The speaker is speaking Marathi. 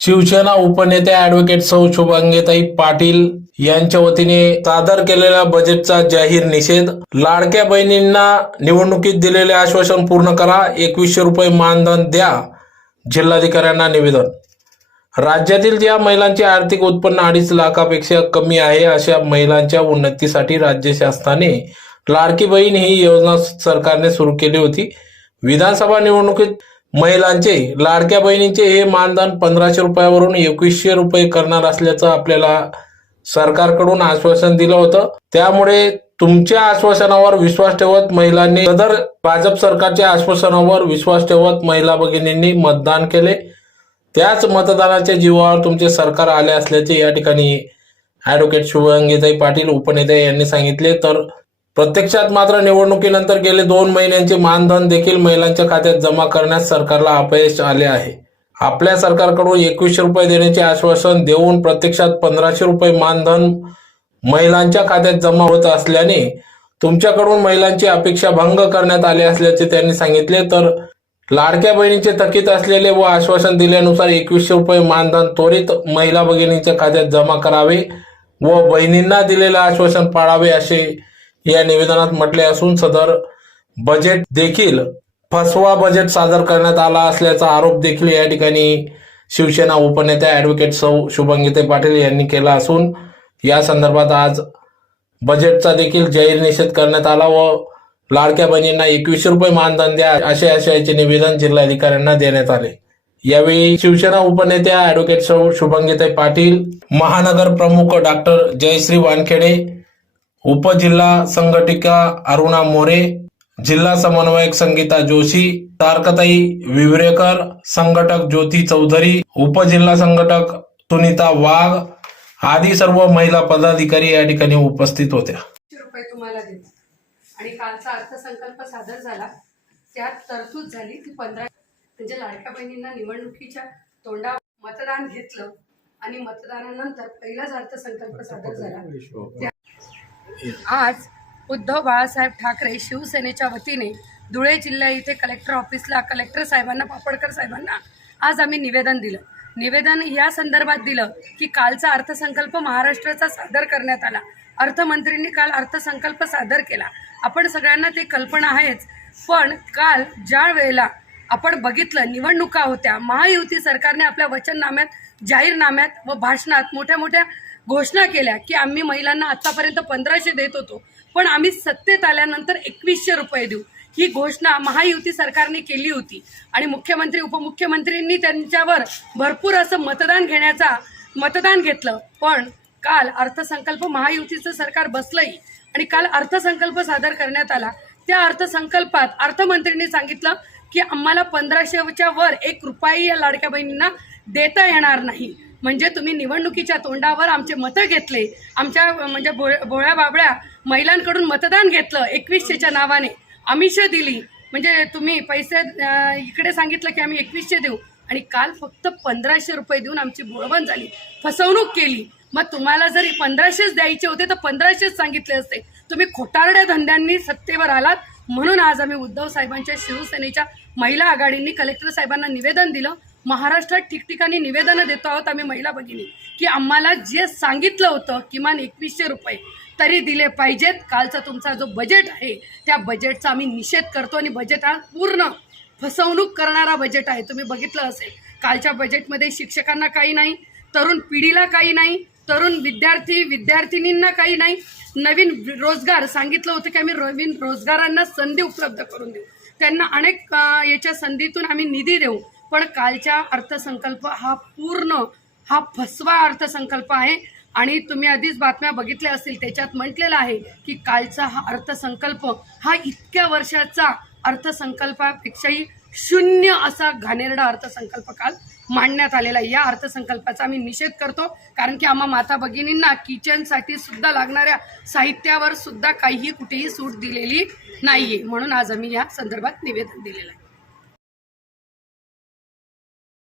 शिवसेना उपनेते ऍडव्होकेट सौ शुभांगीताई पाटील यांच्या वतीने सादर केलेल्या बजेटचा जाहीर निषेध. लाडक्या बहिणींना निवडणुकीत दिलेले आश्वासन पूर्ण करा. एकवीसशे रुपये मानधन द्या. जिल्हाधिकाऱ्यांना निवेदन. राज्यातील ज्या महिलांचे आर्थिक उत्पन्न अडीच लाखापेक्षा कमी आहे अशा महिलांच्या उन्नतीसाठी राज्य शासनाने लाडकी बहीण ही योजना सरकारने सुरू केली होती. विधानसभा निवडणुकीत महिलांचे लाडक्या बहिणींचे हे मानधन पंधराशे रुपयावरून एकवीसशे रुपये करणार असल्याचं आपल्याला सरकारकडून आश्वासन दिलं होतं. त्यामुळे तुमच्या आश्वासनावर विश्वास ठेवत महिलांनी सदर भाजप सरकारच्या आश्वासनावर विश्वास ठेवत महिला भगिनींनी मतदान केले. त्याच मतदानाच्या जीवावर तुमचे सरकार आले असल्याचे या ठिकाणी ॲडव्होकेट शुभांगीताई पाटील उपनेते यांनी सांगितले. तर प्रत्यक्षात मात्र निवडणुकीनंतर गेले दोन महिन्यांचे मानधन देखील महिलांच्या खात्यात जमा करण्यास सरकारला अपयश आले आहे. आपल्या सरकारकडून एकवीसशे रुपये देण्याचे आश्वासन देऊन प्रत्यक्षात पंधराशे रुपये मानधन महिलांच्या खात्यात जमा होत असल्याने तुमच्याकडून महिलांची अपेक्षा भंग करण्यात आले असल्याचे त्यांनी सांगितले. तर लाडक्या बहिणीचे थकीत असलेले व आश्वासन दिल्यानुसार एकवीसशे रुपये मानधन त्वरित महिला भगिनींच्या खात्यात जमा करावे व बहिणींना दिलेले आश्वासन पाळावे असे या निवेदनात म्हटले असून सदर बजेट देखील फसवा बजेट सादर करण्यात आला असल्याचा आरोप देखील या ठिकाणी शिवसेना उपनेत्या ऍडव्होकेट सौ शुभंगीते पाटील यांनी केला असून या संदर्भात आज बजेटचा देखील जाहीर निषेध करण्यात आला व लाडक्या बहिणींना एकवीसशे रुपये मानधन द्या असे आशयाचे निवेदन जिल्हाधिकाऱ्यांना देण्यात आले. यावेळी शिवसेना उपनेत्या ऍडव्होकेट सौ शुभंगीते पाटील महानगर प्रमुख डॉक्टर जयश्री वानखेडे उपजिल्हा संघटिका अरुणा मोरे जिल्हा समन्वयक संगीता जोशी तारकताई विवरेकर संघटक ज्योती चौधरी उपजिल्हा संघटक सुनीता वाघ आदी सर्व महिला पदाधिकारी या ठिकाणी उपस्थित होत्या. पाचशे रुपये तुम्हाला देतो आणि कालचा अर्थसंकल्प सादर झाला. त्यात तरतूद झाली ती पंधरा म्हणजे लाडक्या बहिणींना निवडणुकीच्या तोंडा मतदान घेतलं आणि मतदानानंतर पहिलाच अर्थसंकल्प सादर झाला. त्या- आज उद्धव बाळासाहेब ठाकरे शिवसेनेच्या वतीने धुळे जिल्हा इथे कलेक्टर ऑफिसला कलेक्टर साहेबांना पापडकर साहेबांना आज आम्ही निवेदन दिलं. निवेदन या संदर्भात दिलं की कालचा अर्थसंकल्प महाराष्ट्राचा सादर करण्यात आला. अर्थमंत्र्यांनी काल अर्थसंकल्प सादर केला. आपण सगळ्यांना ते कल्पना आहेच पण काल ज्या वेळेला आपण बघितलं निवडणुका होत्या महायुती सरकारने आपल्या वचननाम्यात जाहीरनाम्यात व भाषणात मोठ्या मोठ्या घोषणा केल्या की आम्ही महिलांना आतापर्यंत पंधराशे देत होतो पण आम्ही सत्तेत आल्यानंतर एकवीसशे रुपये देऊ. ही घोषणा महायुती सरकारने केली होती आणि मुख्यमंत्री उपमुख्यमंत्र्यांनी त्यांच्यावर भरपूर असं मतदान घेण्याचा मतदान घेतलं. पण काल अर्थसंकल्प महायुतीचं सरकार बसलंही आणि काल अर्थसंकल्प सादर करण्यात आला. त्या अर्थसंकल्पात अर्थमंत्र्यांनी सांगितलं की आम्हाला पंधराशेच्या वर एक रुपयाही या लाडक्या बहिणींना देता येणार नाही. म्हणजे तुम्ही निवडणुकीच्या तोंडावर आमचे मतं घेतले आमच्या म्हणजे भोळ- भोळ्या बाबळ्या महिलांकडून मतदान घेतलं एकवीसशेच्या नावाने. आमिष दिली. म्हणजे तुम्ही पैसे इकडे सांगितलं की आम्ही एकवीसशे देऊ. आणि काल फक्त पंधराशे रुपये देऊन आमची बोळवण झाली. फसवणूक केली. मग तुम्हाला जरी पंधराशेच द्यायचे होते तर पंधराशेच सांगितले असते. तुम्ही खोटारड्या धंद्यांनी सत्तेवर आलात. म्हणून आज आम्ही उद्धव साहेबांच्या शिवसेनेच्या महिला आघाडींनी कलेक्टर साहेबांना निवेदन दिलं. महाराष्ट्रात ठिकठिकाणी निवेदनं देतो आहोत आम्ही महिला भगिनी की आम्हाला जे सांगितलं होतं किमान एकवीसशे रुपये तरी दिले पाहिजेत. कालचा तुमचा जो बजेट आहे त्या बजेटचा आम्ही निषेध करतो आणि बजेट हा पूर्ण फसवणूक करणारा बजेट आहे. तुम्ही बघितलं असेल कालच्या बजेटमध्ये शिक्षकांना काही नाही तरुण पिढीला काही नाही तरुण विद्यार्थी विद्यार्थिनींना काही नाही. नवीन रोजगार सांगितलं होतं की आम्ही नवीन रोजगारांना संधी उपलब्ध करून देऊ. त्यांना अनेक याच्या संधीतून आम्ही निधी देऊ. पण कालच्या अर्थसंकल्प हा पूर्ण हा फसवा अर्थसंकल्प आहे. आणि तुम्ही आधीच बातम्या बघितल्या असतील त्याच्यात म्हटलेलं आहे की कालचा हा अर्थसंकल्प हा इतक्या वर्षाचा अर्थसंकल्पापेक्षाही शून्य असा घाणेरडा अर्थसंकल्प काल मांडण्यात आलेला आहे. या अर्थसंकल्पाचा आम्ही निषेध करतो कारण की आम्हा माता भगिनींना किचनसाठी सुद्धा लागणाऱ्या साहित्यावर सुद्धा काहीही कुठेही सूट दिलेली नाहीये. म्हणून आज आम्ही या संदर्भात निवेदन दिलेलं आहे.